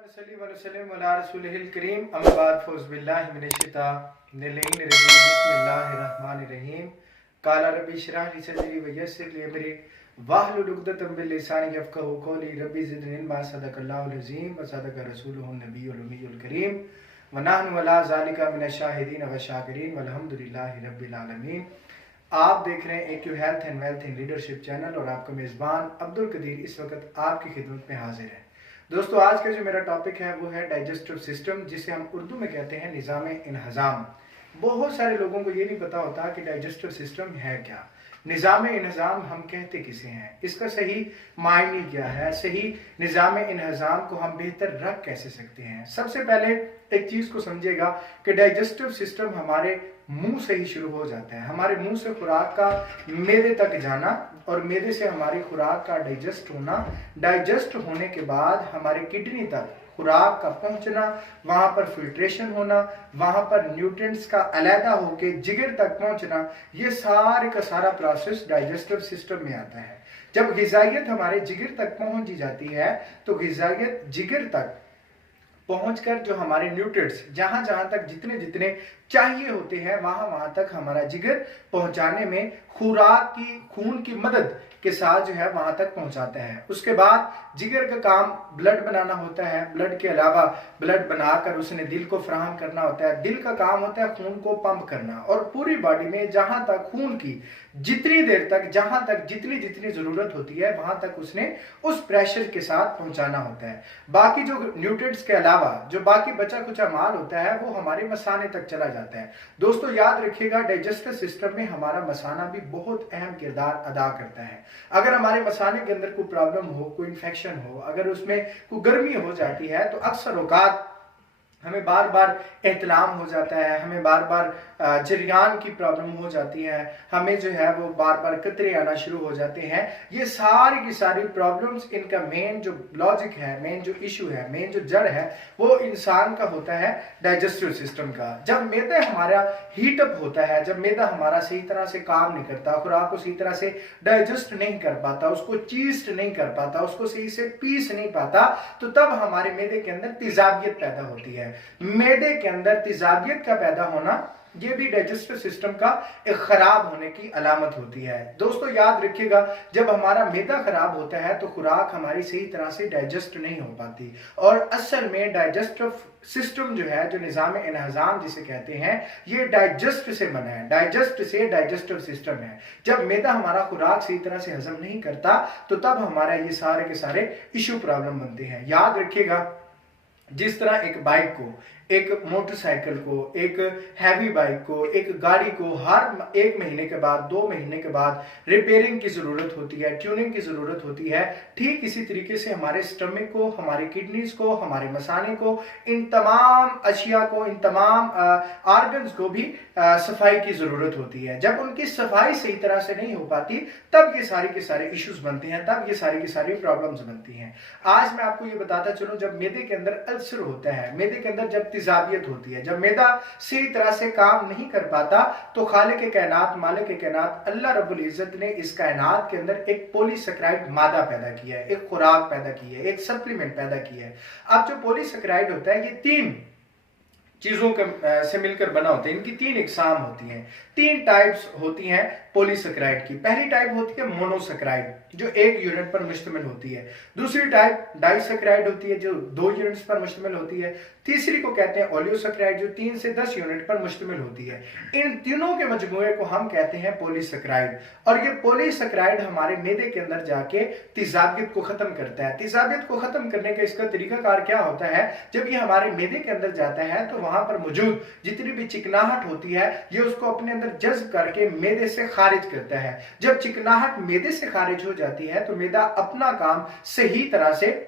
वनसल्ली वनसल्लिम अला रसूलिहिल करीम अम्मा बाद फौज़ बिल्लाहि मिनश शैतानिर रजीम बिस्मिल्लाहिर रहमानिर रहीम क़ाला रब्बी इश्रह ली सदरी व यस्सिर ली अमरी वाहलुल उक़दतम मिन लिसानी यफ़क़हू क़ौली रब्बी ज़िदनी इल्मा सदक़ल्लाहुल अज़ीम व सदक़ रसूलुहुन नबियुल उम्मियुल करीम व नहनु अला ज़ालिका मिनश शाहिदीन व शाकिरीन वल्हम्दुलिल्लाहि रब्बिल आलमीन। आप देख रहे हैं AQ health and wealth in leadership channel और आपका मेज़बान अब्दुल कदीर इस वक्त आपकी खिदमत में हाजिर है। दोस्तों, आज का जो मेरा टॉपिक है वो है डाइजेस्टिव सिस्टम, जिसे हम उर्दू में कहते हैं निज़ाम इंहज़ाम। बहुत सारे लोगों को ये नहीं पता होता कि डाइजेस्टिव सिस्टम है क्या, निज़ाम इंहज़ाम हम कहते किसे हैं, इसका सही मायने क्या है, सही निज़ाम इंहज़ाम को हम बेहतर रख कैसे सकते हैं। सबसे पहले एक चीज़ को समझिएगा कि डाइजेस्टिव सिस्टम हमारे मुंह से ही शुरू हो जाता है। हमारे मुंह से खुराक का मैदे तक जाना और मैदे से हमारी खुराक का डाइजेस्ट होना, डाइजेस्ट होने के बाद हमारे किडनी तक खुराक का पहुंचना, वहां पर फिल्ट्रेशन होना, वहां पर न्यूट्रिएंट्स का अलहदा होके जिगर तक पहुंचना, ये सारे का सारा प्रोसेस डाइजेस्टिव सिस्टम में आता है। जब ग़िज़ाइयत हमारे जिगर तक पहुंच जाती है तो ग़िज़ाइयत जिगर तक पहुंचकर जो हमारे न्यूट्रिएंट्स जहां जहां तक जितने जितने चाहिए होते हैं वहां तक हमारा जिगर पहुंचाने में खुराक की खून की मदद के साथ जो है वहां तक पहुंचाता है। उसके बाद जिगर का काम ब्लड बनाना होता है, ब्लड के अलावा ब्लड बनाकर उसने दिल को फराहम करना होता है, दिल का काम होता है खून को पंप करना और पूरी बॉडी में जहां तक खून की जितनी देर तक जहां तक जितनी जितनी जरूरत होती है वहां तक उसने उस प्रेशर के साथ पहुंचाना होता है। बाकी जो न्यूट्रिएंट्स के अलावा जो बाकी बचा कुचा माल होता है वो हमारे मसाने तक चला जाता है। दोस्तों, याद रखिएगा डाइजेस्टिव सिस्टम में हमारा मसाना भी बहुत अहम किरदार अदा करता है। अगर हमारे मसाने के अंदर कोई प्रॉब्लम हो, कोई इन्फेक्शन हो, अगर उसमें कोई गर्मी हो जाती है तो अक्सर औकात हमें बार बार एहतलाम हो जाता है, हमें बार बार जरियान की प्रॉब्लम हो जाती है, हमें जो है वो बार बार कतरे आना शुरू हो जाते हैं। ये सारी की सारी प्रॉब्लम्स, इनका मेन जो लॉजिक है, मेन जो इशू है, मेन जो जड़ है वो इंसान का होता है डाइजेस्टिव सिस्टम का। जब मैदा हमारा हीटअप होता है, जब मैदा हमारा सही तरह से काम नहीं करता, खुराक को सही तरह से डाइजेस्ट नहीं कर पाता, उसको चीस्ट नहीं कर पाता, उसको सही से पीस नहीं पाता, तो तब हमारे मैदे के अंदर तेजाबियत पैदा होती है। मैदे के अंदर तेजाबियत का पैदा होना ये भी डाइजेस्टिव सिस्टम का एक खराब होने की अलामत होती है। दोस्तों, याद रखिएगा जब हमारा मैदा खराब होता है तो खुराक हमारी सही तरह से डाइजेस्ट नहीं हो पाती और असल में डाइजेस्टिव सिस्टम जो है, जो निज़ाम इंहज़ाम जिसे कहते हैं, ये डाइजेस्ट से बना है, डाइजेस्ट से डाइजेस्टिव सिस्टम है। जब मैदा हमारा खुराक सही तरह से हजम नहीं करता तो तब हमारा ये सारे के सारे इशू प्रॉब्लम बनते हैं। याद रखिएगा जिस तरह एक बाइक को, एक मोटरसाइकिल को, एक हैवी बाइक को, एक गाड़ी को हर 1 महीने के बाद 2 महीने के बाद रिपेयरिंग की ज़रूरत होती है, ट्यूनिंग की ज़रूरत होती है, ठीक इसी तरीके से हमारे स्टमक को, हमारे किडनीज को, हमारे मसाने को, इन तमाम अशिया को, इन तमाम ऑर्गन्स को भी सफाई की ज़रूरत होती है। जब उनकी सफाई सही तरह से नहीं हो पाती तब ये सारे के सारे इश्यूज बनते हैं, तब ये सारी की सारी प्रॉब्लम्स बनती हैं। आज मैं आपको ये बताता चलूँ, जब मैदे के अंदर अल्सर होता है, मैदे के अंदर जब तेजाबियत होती है, जब मैदा सही तरह से काम नहीं कर पाता तो खालिक कायनात, मालिक कायनात अल्लाह रब्बुल इज्जत ने इस कायनात के अंदर एक पॉलीसेकेराइड मादा पैदा किया है, एक खुराक पैदा की है, एक सप्लीमेंट पैदा किया है। अब जो पॉलीसेकेराइड होता है ये 3 चीजों से मिलकर बना होता है, इनकी 3 इकसाम होती हैं, 3 टाइप्स होती हैं पॉलीसेकेराइड की। पहली टाइप होती है मोनोसेकेराइड जो 1 यूनिट पर मुश्तमिल होती है, दूसरी टाइप डाइसेकेराइड होती है जो 2 यूनिट्स पर मुश्तमिल होती है, तीसरी को कहते हैं ओलियोसेकेराइड जो 3 से 10 यूनिट पर मुश्तमिल होती है। इन तीनों के मजमूए को हम कहते हैं पॉलीसेकेराइड और ये पॉलीसेकेराइड हमारे मैदे के अंदर जाके तेजाबियत को खत्म करता है। तेजाबियत को खत्म करने का इसका तरीकाकार क्या होता है, जब ये हमारे मैदे के अंदर जाता है तो वहां पर मौजूद जितनी भी चिकनाहट होती है ये उसको अपने अंदर जज्ब करके मैदे से खारिज करता है। जब चिकनाहट मैदे से खारिज हो जाती है तो मैदा अपना काम सही तरह से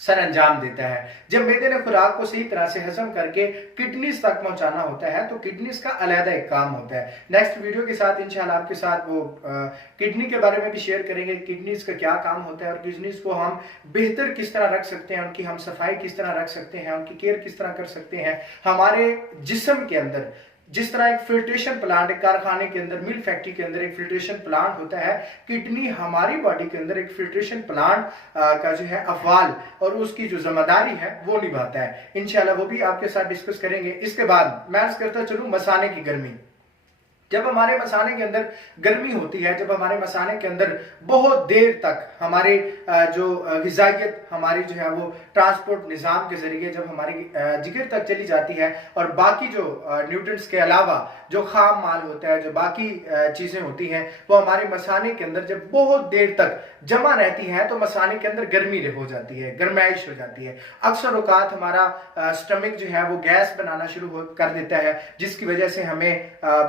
सर अंजाम देता है। जब मैदे ने खुराक को सही तरह से हजम करके किडनीज तक पहुंचाना होता है तो किडनीज का अलहदा एक काम होता है। नेक्स्ट वीडियो के साथ इंशाल्लाह आपके साथ वो किडनी के बारे में भी शेयर करेंगे, किडनीज का क्या काम होता है और किडनीज को हम बेहतर किस तरह रख सकते हैं, उनकी हम सफाई किस तरह रख सकते हैं, उनकी केयर किस तरह कर सकते हैं। हमारे जिस्म के अंदर जिस तरह एक फिल्ट्रेशन प्लांट, एक कारखाने के अंदर, मिल फैक्ट्री के अंदर एक फिल्ट्रेशन प्लांट होता है, किडनी हमारी बॉडी के अंदर एक फिल्ट्रेशन प्लांट का जो है अफवाल और उसकी जो जिम्मेदारी है वो निभाता है। इंशाल्लाह वो भी आपके साथ डिस्कस करेंगे। इसके बाद मैं अर्ज करता चलूं मसाने की गर्मी। जब हमारे मसाने के अंदर गर्मी होती है, जब हमारे मसाने के अंदर बहुत देर तक हमारे जो ग़िज़ाइयत हमारी जो है वो ट्रांसपोर्ट निज़ाम के ज़रिए जब हमारी जिगर तक चली जाती है और बाकी जो न्यूट्रिएंट्स के अलावा जो खाम माल होता है, जो बाकी चीज़ें होती हैं वो हमारे मसाने के अंदर जब बहुत देर तक जमा रहती हैं तो मसाने के अंदर गर्मी हो जाती है, गर्माइश हो जाती है। अक्सर औकात हमारा स्टमक जो है वो गैस बनाना शुरू कर देता है, जिसकी वजह से हमें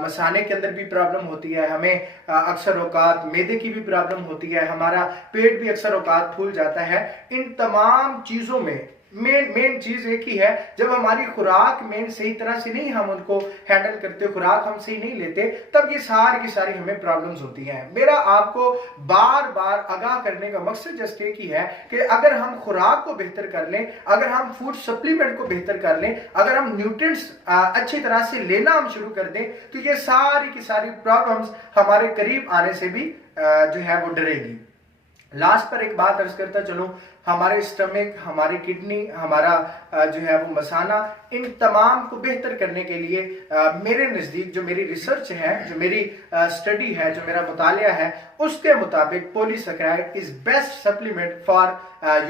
मसाने के अंदर भी प्रॉब्लम होती है, हमें अक्सर औकात मैदे की भी प्रॉब्लम होती है, हमारा पेट भी अक्सर औकात फूल जाता है। इन तमाम चीज़ों में मेन चीज एक ही है, जब हमारी खुराक सही तरह से नहीं हम उनको हैंडल करते, खुराक हम सही नहीं लेते, तब ये सारी की सारी हमें प्रॉब्लम्स होती हैं। मेरा आपको बार बार आगाह करने का मकसद जस्ट एक ही है कि अगर हम खुराक को बेहतर कर लें, अगर हम फूड सप्लीमेंट को बेहतर कर लें, अगर हम न्यूट्रिएंट्स अच्छी तरह से लेना हम शुरू कर दें, तो ये सारी की सारी प्रॉब्लम्स हमारे करीब आने से भी जो है वो डरेगी। लास्ट पर एक बात अर्ज करता चलूं, हमारे स्टमक, हमारी किडनी, हमारा जो है वो मसाना, इन तमाम को बेहतर करने के लिए मेरे नज़दीक जो मेरी रिसर्च है, जो मेरी स्टडी है, जो मेरा मुतालिया है, उसके मुताबिक polysaccharide is best supplement for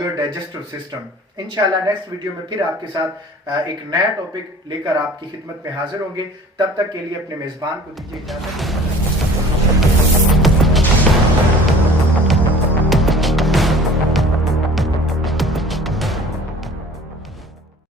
your digestive system. इंशाल्लाह नेक्स्ट वीडियो में फिर आपके साथ एक नया टॉपिक लेकर आपकी खिदमत में हाजिर होंगे। तब तक के लिए अपने मेज़बान को दीजिए इजाज़त।